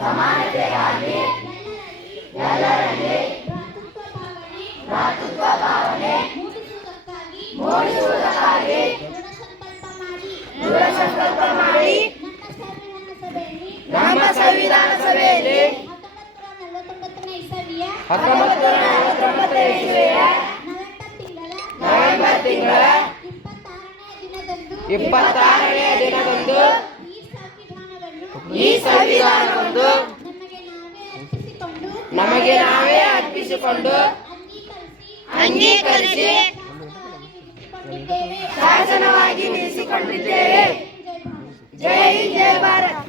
ಸಮಾನತೆಗಾಗಿ ಎಲ್ಲರಲ್ಲಿ ಭ್ರಾತೃತ್ವ ಭಾವನೆ ಮೂಡಿಸುವುದಕ್ಕಾಗಿ ಸಂಕಲ್ಪ ಮಾಡಿ. ನಮ್ಮ ಸಂವಿಧಾನ ಸಭೆಯಲ್ಲಿ ಹತ್ತೊಂಬತ್ತು ನಲವತ್ತೊಂಬತ್ತನೇ ಇಸವಿಯ ನವೆಂಬರ್ ತಿಂಗಳ ಇಪ್ಪತ್ತಾರನೇ ದಿನದಂದು ಈ ಸಂವಿಧಾನವನ್ನು ನಮಗೆ ನಾವೇ ಅರ್ಪಿಸಿಕೊಂಡು ಅಂಗೀಕರಿಸಿ ಶಾಸನವಾಗಿ ನಿಲ್ಲಿಸಿಕೊಂಡಿದ್ದೇವೆ. ಜೈ ಹಿಂದ್ ಜೈ ಭಾರತ್.